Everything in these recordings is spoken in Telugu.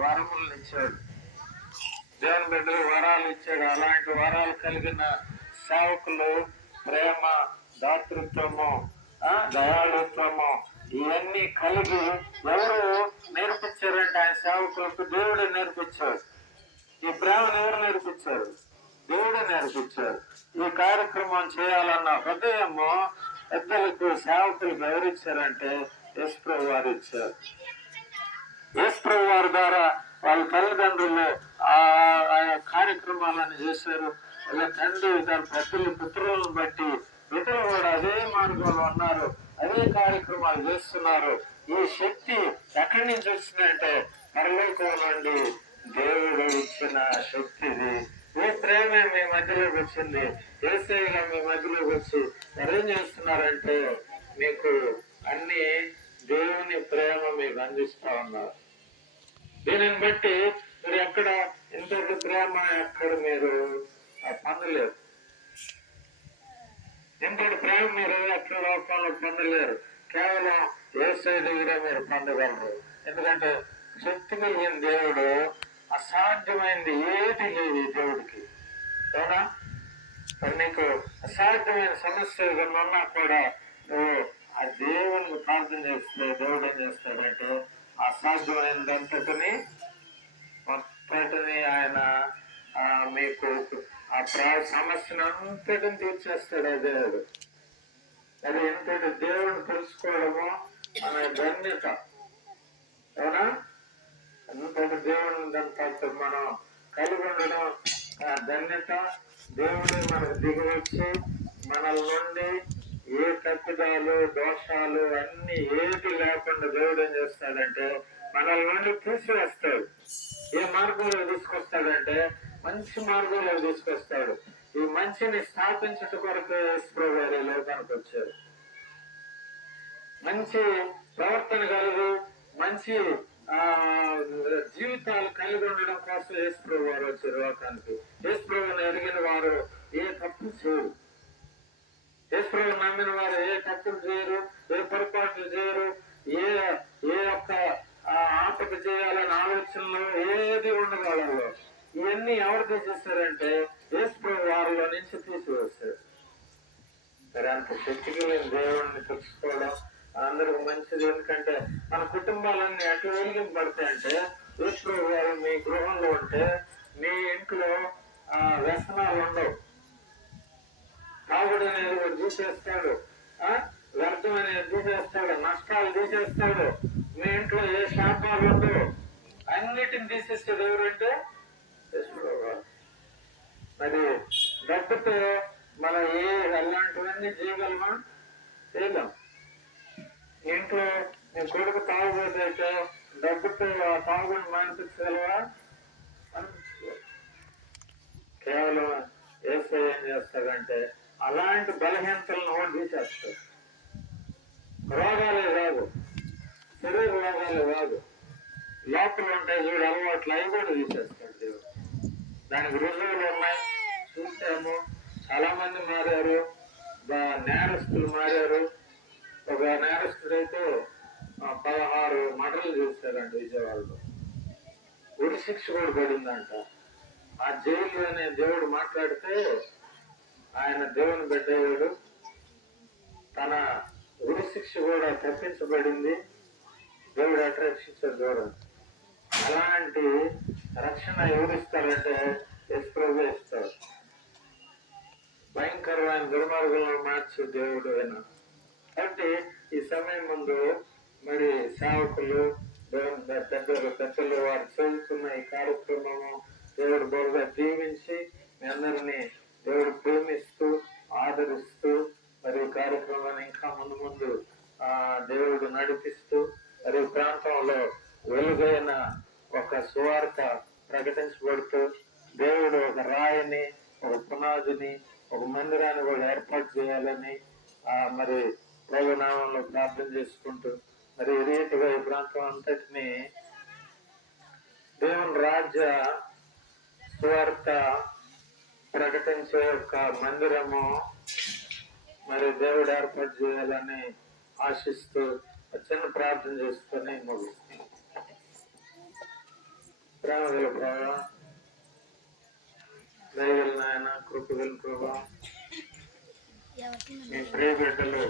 వరములను ఇచ్చాడు. దేవుని బిడ్డలు వరాలు ఇచ్చాడు. అలాంటి వరాలు కలిగిన సేవకులు ప్రేమ, దాతృత్వము, దయాళుత్వము ఇవన్నీ కలిగి ఎవరు నేర్పించారంటే ఆయన సేవకులకు దేవుడే నేర్పించాడు. ఈ ప్రేమను ఎవరు నేర్పించారు? దేవుడే నేర్పించారు. ఈ కార్యక్రమం చేయాలన్న హృదయము పెద్దలకు సేవకులకు ఎవరిచ్చారంటే యేసుప్రభు వారు ఇచ్చారు. యేసుప్రభు వారి ద్వారా వాళ్ళ తల్లిదండ్రులు ఆ కార్యక్రమాలను చేశారు. అలా తండ్రి తన పెద్దలు పుత్రులను బట్టి ఇతరులు కూడా అదే మార్గంలో ఉన్నారు, అదే కార్యక్రమాలు చేస్తున్నారు. ఈ శక్తి ఎక్కడి నుంచి వచ్చిందంటే పరలోకం నుండి దేవుడు ఇచ్చిన శక్తి ఇది. ఈ ప్రేమే మీ మధ్యలోకి వచ్చింది. యేసయ్యగా మీ మధ్యలోకి వచ్చి మరేం చేస్తున్నారంటే మీకు అన్ని దేవుని ప్రేమ మీకు అందిస్తా ఉన్నారు. దీనిని బట్టి మీరు ఎక్కడ ఇంతటి ప్రేమ ఎక్కడ మీరు పొందలేరు. ఇంతటి ప్రేమ మీరు ఎక్కడ లోకంలో పొందలేరు. కేవలం యేసయ్య దగ్గర మీరు పొందగలరు. ఎందుకంటే శక్తి కలిగిన దేవుడు, అసాధ్యమైనది ఏది లేదు దేవుడికి. అవునా? మరి నీకు అసాధ్యమైన సమస్య ఉన్నా కూడా నువ్వు ఆ దేవుని ప్రార్థన చేస్తే దేవుడు ఏం చేస్తాడంటే అసాధ్యమైనదంతటిని మొత్తటిని ఆయన మీకు ఆ సమస్యను అంతటిని తీర్చేస్తాడు ఆ దేవుడు. అది ఎంతటి దేవుడిని తెలుసుకోవడమో మన ధన్యత. అవునా? అంతటి దేవుని దాంతో మనం కలిగి ఉండడం ధన్యత. దేవుడు మనకు దిగివచ్చి మనల నుండి ఏ తప్పిదాలు, దోషాలు అన్ని ఏది లేకుండా దేవుడు ఏం చేస్తాడంటే మనల నుండి తీసివేస్తాడు. ఏ మార్గంలో తీసుకొస్తాడంటే మంచి మార్గంలో తీసుకొస్తాడు. ఈ మంచిని స్థాపించట కొరకు యేసుప్రభు వారు లోకానికి వచ్చారు. మంచి ప్రవర్తన కలిగి మంచి జీవితాలు కలిగి ఉండడం కోసం యేసుప్రభు వారు వచ్చారు లోకానికి. యేసుప్రభుని ఎరిగిన వారు ఏ తప్పు చేయరు. యేసుప్రభుని నమ్మిన వారు ఏ తప్పులు చేయరు, ఏ పొరపాట్లు చేయరు, ఏ ఒక్క ఆపద చేయాలని ఆలోచనలు ఏది ఉండదు వాళ్ళలో. ఇవన్నీ ఎవరు తీసేస్తారంటే యేసుప్రభు వారిలో నుంచి తీసివేస్తారు. మరి అంత శక్తికి దేవుడిని తెలుసుకోవడం అందరికి మంచిది. ఎందుకంటే మన కుటుంబాలన్నీ ఎట్లా వెలిగింపబడతాయంటే యేసుప్రభు గారు మీ గృహంలో ఉంటే మీ ఇంట్లో వ్యసనాలు ఉండవు. తాగుడు అనేది కూడా తీసేస్తాడు, వ్యర్థం అనేది తీసేస్తాడు, నష్టాలు తీసేస్తాడు. మీ ఇంట్లో ఏ శాపాలు ఉండవు, అన్నిటిని తీసేస్తాడు. ఎవరంటే యేసుప్రభు గారు. మరి డబ్బుతో మనం అలాంటివన్నీ చేయగలమా? చేయలేం. ఇంట్లో నీ కొడుకు తాగుబోతే డబ్బుతో తాగుని మానిపించగలవా? కేవలం యేసయ్య ఏం చేస్తాడంటే అలాంటి బలహీనతలను కూడా తీసేస్తాడు. రోగాలే కాదు, శరీర రోగాలే కాదు, లోపల ఉంటాయి చూడు అలవాట్లు, అవి కూడా తీసేస్తాడు దేవుడు. దానికి రుజువులు ఉన్నాయి, చూసాము. చాలా మంది మారారు, నేరస్తులు మారారు. ఒక నేరస్తుడైతే 16 మర్డర్లు చేశారంట విజయవాడలో. ఉరి శిక్ష కూడా పడిందంట. ఆ జైల్లోనే దేవుడు మాట్లాడితే ఆయన దేవుని బిడ్డయ్యాడు. తన ఉరి శిక్ష కూడా తప్పించబడింది. దేవుడు అట్లా రక్షించాడు చూడండి. అలాంటి రక్షణ ఎవరిస్తారంటే యేసుప్రభువే ఇస్తాడు. భయంకరమైన దుర్మార్గంలో మార్చే దేవుడు అయినా. కాబట్టి ఈ సమయం ముందు మరి సేవకులు, పెద్దలు వారు చదువుతున్న ఈ కార్యక్రమము దేవుడు బోరుగా దీవించి మీ అందరినీ దేవుడు ప్రేమిస్తూ ఆదరిస్తూ మరి ఈ కార్యక్రమాన్ని ఇంకా ముందు దేవుడు నడిపిస్తూ మరి ప్రాంతంలో వెలుగైన ఒక సువార్త ప్రకటించబడుతూ దేవుడు ఒక రాయిని, ఒక పునాదిని, ఒక మందిరాన్ని కూడా ఏర్పాటు చేయాలని మరి ప్రభునామంలో ప్రార్థన చేసుకుంటూ మరి ఈ రీతిగా ఈ ప్రాంతం అంతటినీ దేవుని రాజ్య సువార్త ప్రకటించే ఒక మందిరము మరి దేవుడు ఏర్పాటు చేయాలని ఆశిస్తూ చిన్న ప్రార్థన చేసుకొని ముగిస్తాం. ప్రేమ గల ప్రభా, దయగల నాయన, కృపగల ప్రభా, మీ ప్రియ బిడ్డలు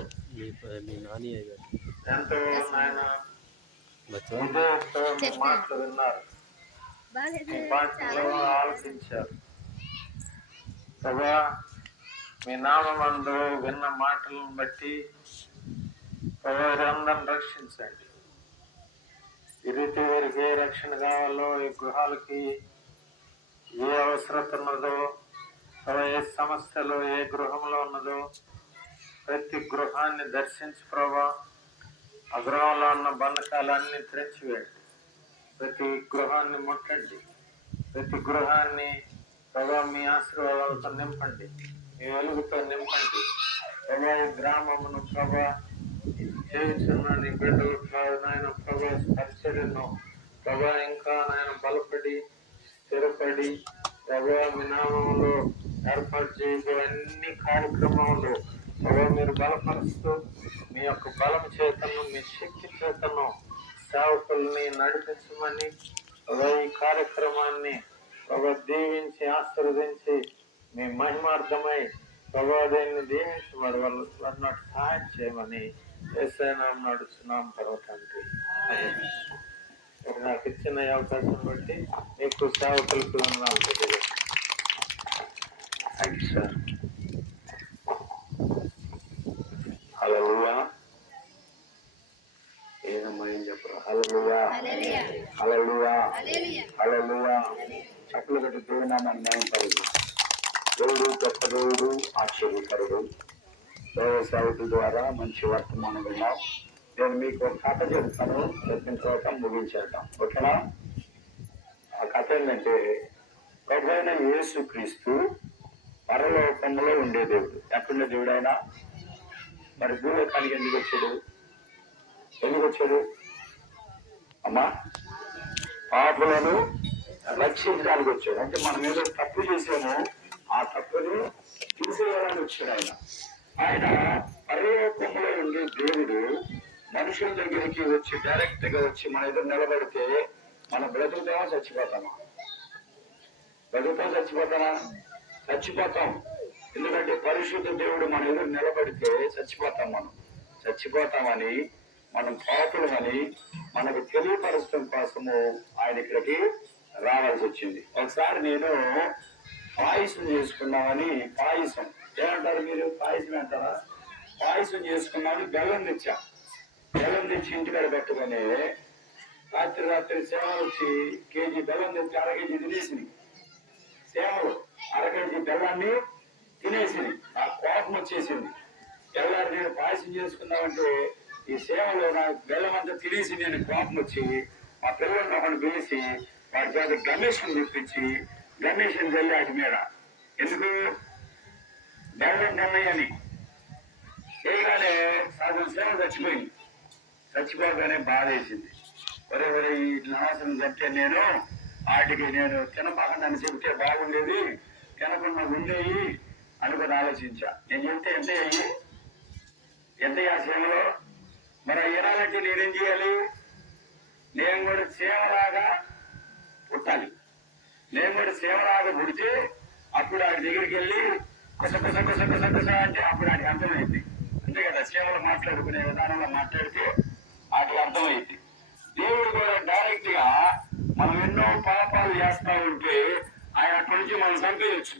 ఎంతో నాయన హృదయంతో మీ మాటలు విన్నారు, మీ పాటలో ఆలోచించారు ప్రభా. మీ నామందు విన్న మాటలను బట్టి వారందరిని రక్షించండి. ఈ రీతి వారికి ఏ రక్షణ కావాలో, ఈ గృహాలకి ఏ అవసరత ఉన్నదో, ఏ సమస్యలు ఏ గృహంలో ఉన్నదో ప్రతి గృహాన్ని దర్శించి ప్రభా, ఆ గృహంలో ఉన్న బంధకాలన్నీ తెరిచివేయండి. ప్రతి గృహాన్ని ముట్టండి, ప్రతి గృహాన్ని ప్రభా మీ ఆశీర్వాదాలతో నింపండి, మీ వెలుగుతో నింపండి ప్రభా. ఈ గ్రామమును ప్రభా జీవించిన నీ బిడ్డలు నాయన ప్రభా పరిచర్యను ప్రభా ఇంకా నాయన బలపడి స్థిరపడి ప్రభా మీ నామంలో ఏర్పాటు చేయబో అన్ని కార్యక్రమాలు ప్రభా మీరు బలపరుస్తూ మీ యొక్క బలం చేతను మీ శక్తి చేతను సేవకుల్ని నడిపించమని ప్రభా ఈ కార్యక్రమాన్ని ప్రభా దీవించి ఆశీర్వదించి మీ మహిమార్థమై ప్రభా దీన్ని దీవించి వారు సహాయం చేయమని ఏసైనాం నడుచున్నాం తండ్రి. నాకు ఇచ్చిన అవకాశం బట్టి మీకు సేవకులకు ఉన్నాం తెలియదు. Thank you sir. హల్లెలూయా. ఏదమ్మా ఏం చెప్పరా? హల్లెలూయా, హల్లెలూయా, హల్లెలూయా. చప్పులు కట్టి దేవుని నామాన్ని మహిమపరచు. దేవుడు గొప్ప దేవుడు, ఆశ్చర్యకరుడు. దేవ సేవకుల ద్వారా మంచి వర్తమానం విన్నాం. నేను మీకు ఒక కథ చెప్తాను, చెప్పిన తర్వాత ముగించేద్దాం, ఓకేనా? ఆ కథ ఏంటంటే, ప్రభువైన యేసుక్రీస్తు పరలోకంలో ఉండే దేవుడు. ఎక్కడున్న దేవుడు ఆయన? మరి భూలోకానికి ఎందుకు వచ్చాడు? అమ్మా, పాపులను రక్షించడానికి వచ్చాడు. అంటే మనం ఏదో తప్పు చేసామో ఆ తప్పుని తీసేయాలని వచ్చాడు ఆయన పరలోకంలో ఉండే దేవుడు మనుషుల దగ్గరికి వచ్చి డైరెక్ట్ గా వచ్చి మన ఎదురు నిలబడితే మన బ్రతుకుతామా చచ్చిపోతామా? చచ్చిపోతాం. ఎందుకంటే పరిశుద్ధ దేవుడు మన ఎదురు నిలబడితే చచ్చిపోతామని మనం పాపులమని మనకు తెలియపరచడం కోసము ఆయన ఇక్కడికి రావాల్సి వచ్చింది. ఒకసారి నేను పాయసం చేసుకున్నామని, పాయసం ఏమంటారు మీరు? పాయసం అంటారా? పాయసం చేసుకున్నామని బెల్లం తెచ్చి ఇంటికాడ పెట్టుకొని రాత్రి సేవలు వచ్చి కేజీ బెల్లం తెచ్చి 1/2 కేజీ తినేసింది. సేవలు 1/2 కేజీ బెల్లాన్ని తినేసింది. ఆ కోపం వచ్చేసింది. తెల్లారి నేను పాయసం చేసుకున్నామంటే ఈ సేవలో నాకు బెల్లం అంతా తినేసి నేను కోపం వచ్చి మా పిల్లలను ఒకటి పిలిచి వాటి చేత గణేష్ని తెప్పించి గణేష్ని వెళ్ళి వాటి మీద ఎందుకు బెల్లం గన్నయ్యని చేయగానే సగం సేవ చచ్చిపోగానే బాధ వేసింది. ఒరే ఈ నాశనం చెప్తే వాటికి నేను తినబాకండి అని చెబితే బాగుండేది, తినకుండా ఉండేవి అనుకుని ఆలోచించా. నేను చెప్తే ఎంత ఆ సేవలో మరి వినాలంటే నేనేం చేయాలి? నేను కూడా సేవలాగా పుట్టాలి. పుడితే అప్పుడు ఆడి దగ్గరికి వెళ్ళి కొస అంటే అప్పుడు ఆడికి అర్థమైంది. అంతే కదా, సేవలు మాట్లాడుకునే విధానంలో మాట్లాడితే వాటికి అర్థమైంది. దేవుడు కూడా డైరెక్ట్ గా మనం ఎన్నో పాపాలు చేస్తా ఉంటే ఆయన అక్కడి నుంచి మనం చంపేయచ్చు.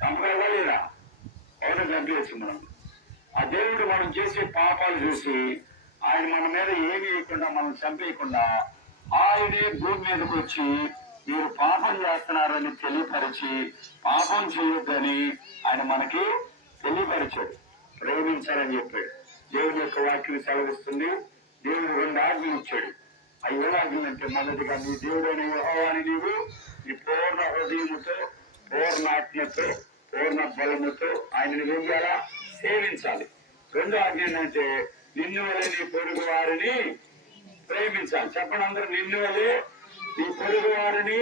చంపగలదా లేదా? చంపేయచ్చు మనం. ఆ దేవుడు మనం చేసే పాపాలు చూసి ఆయన మన మీద ఏమి వేయకుండా మనం చంపేయకుండా ఆయనే భూమి మీదకి వచ్చి మీరు పాపం చేస్తున్నారని తెలియపరిచి పాపం చేయొద్దని ఆయన మనకి తెలియపరిచాడు, ప్రేమించాలని చెప్పాడు. దేవుని యొక్క వాక్యం సెలవిస్తుంది. దేవుడు 2 ఆజ్ఞలు ఇచ్చాడు. ఆ 7 ఆజ్ఞలు అంటే మొదటిగా నీ దేవుడైన యెహోవాని నీవు నీ పూర్ణ హృదయముతో, పూర్ణ ఆత్మతో, పూర్ణ బలముతో ఆయన ఏం చేయాలా? సేవించాలి. 2వ ఆజ్ఞ ఏంటంటే నిన్ను వలె నీ పొరుగు వారిని ప్రేమించాలి. చెప్పండి అందరూ, నిన్ను వలె నీ పొరుగు వారిని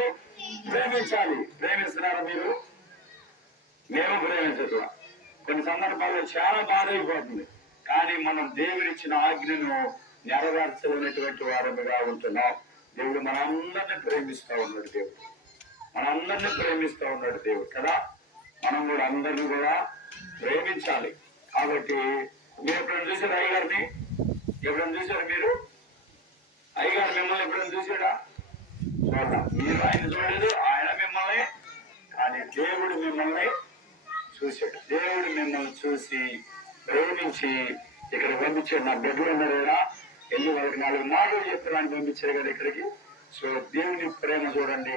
ప్రేమించాలి. ప్రేమిస్తున్నారా మీరు? మేము ప్రేమించట్లా. కొన్ని సందర్భాల్లో చాలా బాధ అయిపోతుంది. కానీ మనం దేవుడిచ్చిన ఆజ్ఞను నెరవేర్చలేనటువంటి వారముగా ఉంటున్నాం. దేవుడు మనందరినీ ప్రేమిస్తూ ఉన్నాడు. దేవుడు మనందరినీ ప్రేమిస్తూ ఉన్నాడు దేవుడు కదా. మనం కూడా అందరినీ కూడా ప్రేమించాలి. కాబట్టి మీరు ఎప్పుడైనా చూసారు అయ్యగారిని? ఎప్పుడైనా చూసారు మీరు? అయ్యగారు మిమ్మల్ని ఎప్పుడైనా చూసాడా? చూడాల. మీరు ఆయన చూడలేదు, ఆయన మిమ్మల్ని. కానీ దేవుడు మిమ్మల్ని చూశాడు. దేవుడు మిమ్మల్ని చూసి ప్రేమించి ఇక్కడ పంపించాడు. నా బిడ్డలు ఉన్నారా? వెళ్ళి వాళ్ళకి 4 మాటలు చెప్తారని పంపించారు కదా ఇక్కడికి. సో దేవుని ప్రేమ చూడండి.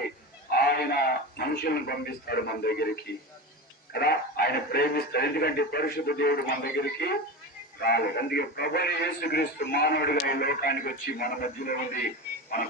ఆయన మనుషులను పంపిస్తాడు మన దగ్గరికి కదా. ఆయన ప్రేమిస్తాడు. ఎందుకంటే పరిశుద్ధ దేవుడు మన దగ్గరికి రాలేదు. అందుకే ప్రభువైన యేసుక్రీస్తు మానవుడిగా ఈ లోకానికి వచ్చి మన మధ్యలో ఉండి మన